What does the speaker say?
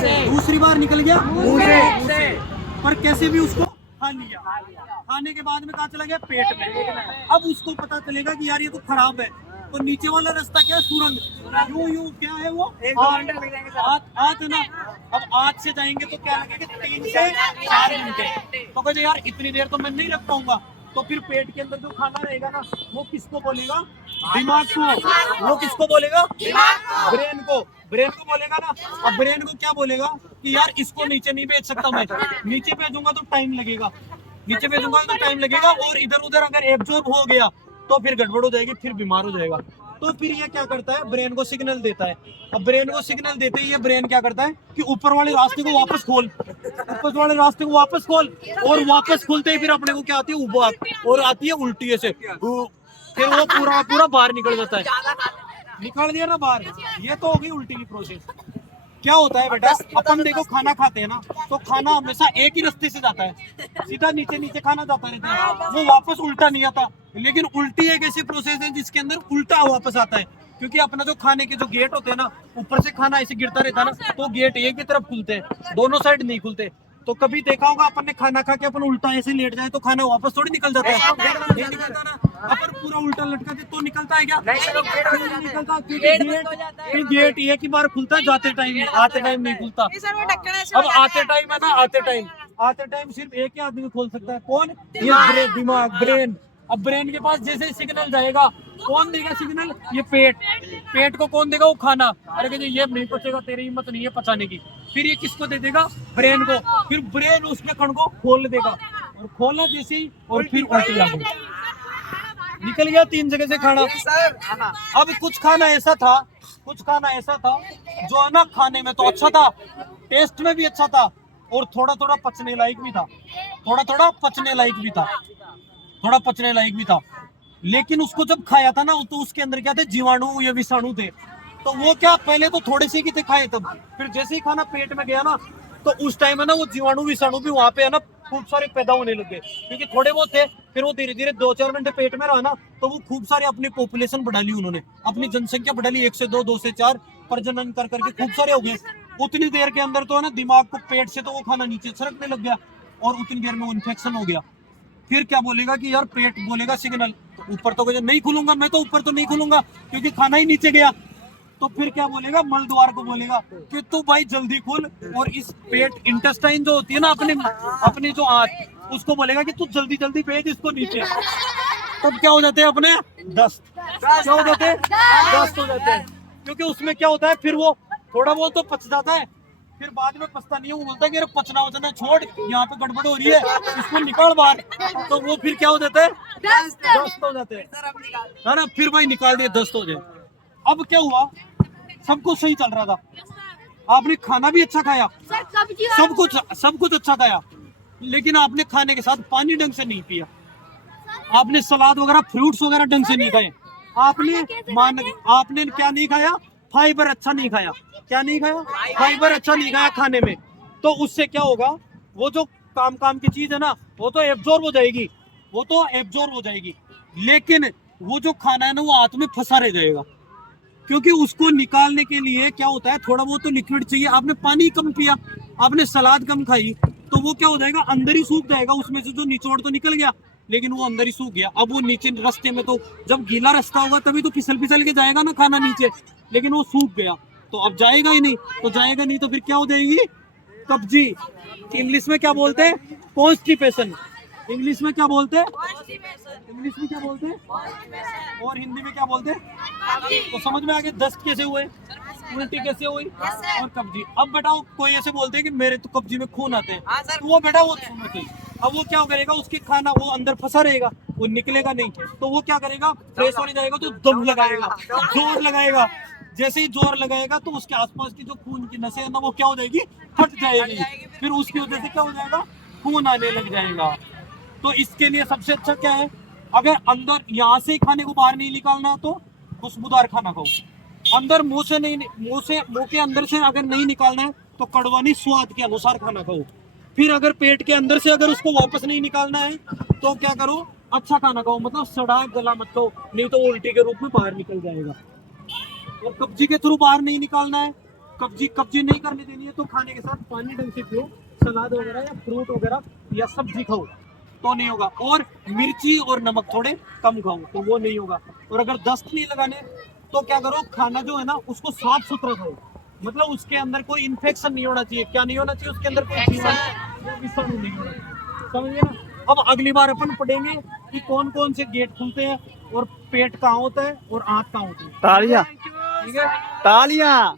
दूसरी बार निकल गया मुंह से, पर कैसे भी उसको खा लिया। खाने के बाद में कहाँ चला गया, पेट में। अब उसको पता चलेगा कि यार ये तो खराब है, तो नीचे वाला रास्ता क्या है, सुरंग। यूं क्या है वो, आठ है ना। अब 8 से जाएंगे तो क्या लगेगा, 3 से 4 घंटे। तो कहते यार इतनी देर तो मैं नहीं रख पाऊंगा। तो फिर पेट के अंदर जो खाना रहेगा ना, वो किसको बोलेगा, दिमाग को। वो किसको बोलेगा, ब्रेन को। ब्रेन को बोलेगा ना। अब ब्रेन को क्या बोलेगा कि यार इसको नीचे नहीं भेज सकता मैं, नीचे भेजूंगा तो टाइम लगेगा, नीचे भेजूंगा तो टाइम लगेगा, और इधर उधर अगर एब्जॉर्ब हो गया तो फिर गड़बड़ हो जाएगी, फिर बीमार हो जाएगा। तो फिर ये क्या करता है, ब्रेन को सिग्नल देता है। अब ब्रेन को सिग्नल देते ही ये ब्रेन क्या करता है कि ऊपर वाले रास्ते को वापस खोल, ऊपर वाले रास्ते को वापस खोल, और वापस खोलते ही फिर अपने को क्या आती है, उबाक, और आती है उल्टी ऐसे, फिर वो पूरा पूरा बाहर निकल जाता है। निकाल दिया ना बाहर, ये तो होगी उल्टी की प्रोसेस। क्या होता है बेटा, अपन देखो खाना खाते हैं ना, तो खाना हमेशा एक ही रास्ते से जाता है, सीधा नीचे नीचे खाना जाता रहता है, वो वापस उल्टा नहीं आता। लेकिन उल्टी एक ऐसी प्रोसेस है जिसके अंदर उल्टा वापस आता है, क्योंकि अपना जो खाने के जो गेट होते हैं ना, ऊपर से खाना ऐसे गिरता रहता है ना, तो गेट एक ही तरफ खुलते हैं, दोनों साइड नहीं खुलते। तो कभी देखा होगा अपन ने खाना खा के अपन उल्टा ऐसे लेट जाए तो खाना वापस थोड़ी निकल जाता है, नहीं निकलता ना। अपन पूरा उल्टा लटका दे तो निकलता है क्या, नहीं निकलता, क्योंकि गेट एक ही बार खुलता है, जाते टाइम, आते टाइम नहीं खुलता। अब आते टाइम है ना, आते टाइम सिर्फ एक ही आदमी खोल सकता है, कौन, ये दिमाग, ब्रेन। अब ब्रेन के पास जैसे सिग्नल जाएगा, कौन देगा सिग्नल, ये पेट को कौन देगा, वो खाना। अरे कहते ये नहीं पचेगा, तेरी हिम्मत नहीं है पचाने की, फिर ये किसको दे देगा, ब्रेन को। फिर ब्रेन उसके कण को खोल देगा, और खोला जैसे ही, और फिर उल्टी आ गई, निकल गया 3 जगह से खाना। अब कुछ खाना ऐसा था जो है ना, खाने में तो अच्छा था, टेस्ट में भी अच्छा था, और थोड़ा थोड़ा पचने लायक भी था, थोड़ा पचने लायक भी था। लेकिन उसको जब खाया था ना, तो उसके अंदर क्या थे, जीवाणु या विषाणु थे। तो वो क्या, पहले तो थोड़े से ही थे खाए, तब फिर जैसे ही खाना पेट में गया ना, तो उस टाइम है ना, वो जीवाणु विषाणु भी वहां पे है ना खूब सारे पैदा होने लगे, क्योंकि थोड़े बहुत थे। फिर वो धीरे धीरे 2-4 घंटे पेट में रहा ना, तो वो खूब सारे अपनी पॉपुलेशन बढ़ा ली उन्होंने, अपनी जनसंख्या बढ़ा ली, 1 से 2, 2 से 4, प्रजनन कर करके खूब सारे हो गए। उतनी देर के अंदर तो है ना, दिमाग को पेट से तो वो खाना नीचे सरकने लग गया, और उतनी देर में वो इन्फेक्शन हो गया। फिर क्या बोलेगा कि यार, पेट बोलेगा सिग्नल, तो ऊपर तो नहीं खुलूंगा मैं, तो ऊपर तो नहीं खुलूंगा क्योंकि खाना ही नीचे गया। तो फिर क्या बोलेगा, मल द्वार को बोलेगा कि तू भाई जल्दी खुल, और इस पेट इंटेस्टाइन जो होती है ना, अपनी जो आंत, उसको बोलेगा कि तू जल्दी जल्दी भेज इसको नीचे। तब क्या हो जाते हैं अपने, दस्त। क्या हो जाते हैं, दस्त हो जाते हैं, क्योंकि उसमें क्या होता है, फिर वो थोड़ा बहुत तो पच जाता है, फिर बाद में पछता नहीं है, वो बोलता है कि पचना वचना छोड़, यहाँ पे गड़बड़ हो रही है, इसको निकाल बाहर। तो वो फिर क्या हो जाता है, दस्त हो जाते हैं, है ना। फिर भाई निकाल दिए, दस्त हो जाए। अब क्या हुआ, सब कुछ सही चल रहा था, आपने खाना भी अच्छा खाया, सब कुछ अच्छा खाया, लेकिन आपने खाने के साथ पानी ढंग से नहीं पिया, आपने सलाद वगैरह, फ्रूट्स वगैरह ढंग से नहीं खाए, आपने क्या नहीं खाया, फाइबर अच्छा नहीं खाया। क्या नहीं खाया, फाइबर अच्छा नहीं खाया खाने में। तो उससे क्या होगा, वो जो काम की चीज है ना, वो तो एब्जॉर्ब हो जाएगी, लेकिन वो जो खाना है ना, वो हाथ में फंसा रह जाएगा, क्योंकि उसको निकालने के लिए क्या होता है, थोड़ा बहुत तो लिक्विड चाहिए। आपने पानी कम पिया, आपने सलाद कम खाई, तो वो क्या हो जाएगा, अंदर ही सूख जाएगा, उसमें से जो निचोड़ तो निकल गया, लेकिन वो अंदर ही सूख गया। अब वो नीचे रास्ते में, तो जब गीला रास्ता होगा तभी तो फिसल के जाएगा ना खाना नीचे, लेकिन वो सूख गया, तो अब जाएगा ही नहीं, तो फिर क्या हो जाएगी, कब्जी। इंग्लिश में क्या बोलते हैं, कॉन्स्टिपेशन। इंग्लिश में क्या बोलते हैं, और हिंदी में क्या बोलते हैं। तो समझ में आ गया, दस्त कैसे हुए, उल्टी कैसे हुई, और कब्जी। अब बेटा कोई ऐसे बोलते हैं कि मेरे तो कब्जी में खून आते हैं, तो वो बेटा वो अब वो क्या करेगा, उसकी खाना वो अंदर फंसा रहेगा, वो निकलेगा नहीं, तो वो क्या करेगा, फ्रेश होने जाएगा तो दम लगाएगा, जोर लगाएगा। जैसे ही जोर लगाएगा तो उसके आसपास की जो खून की नसें है ना, वो क्या हो जाएगी, फट जाएगी, फिर उसकी वजह से क्या हो जाएगा, खून आने लग जाएगा। तो इसके लिए सबसे अच्छा क्या है, अगर अंदर यहाँ से खाने को बाहर नहीं निकालना है, तो खुशबूदार खाना खाओ। अंदर मुंह के अंदर से अगर नहीं निकालना है, तो कड़वानी स्वाद के अनुसार खाना खाओ। फिर अगर पेट के अंदर से अगर उसको वापस नहीं निकालना है, तो क्या करो, अच्छा खाना खाओ, मतलब सड़ा गला मत खाओ, नहीं तो उल्टी के रूप में बाहर निकल जाएगा। और कब्जी के थ्रू बाहर नहीं निकालना है, कब्जी नहीं करने देनी है, तो खाने के साथ पानी ढंग से पियो, सलाद वगैरह या फ्रूट वगैरह या सब्जी खाओ तो नहीं होगा। और मिर्ची और नमक थोड़े कम खाओ तो वो नहीं होगा। और अगर दस्त नहीं लगाने तो क्या करो, खाना जो है ना उसको साफ सुथरा खाओ, मतलब उसके अंदर कोई इन्फेक्शन नहीं होना चाहिए। क्या नहीं होना चाहिए उसके अंदर? कोई जीवाणु या विषाणु नहीं होना चाहिए, समझे ना। अब अगली बार अपन पढ़ेंगे कि कौन कौन से गेट खुलते हैं और पेट कहाँ होता है और आंत कहाँ होती है। तालियां, ठीक है। तालियां।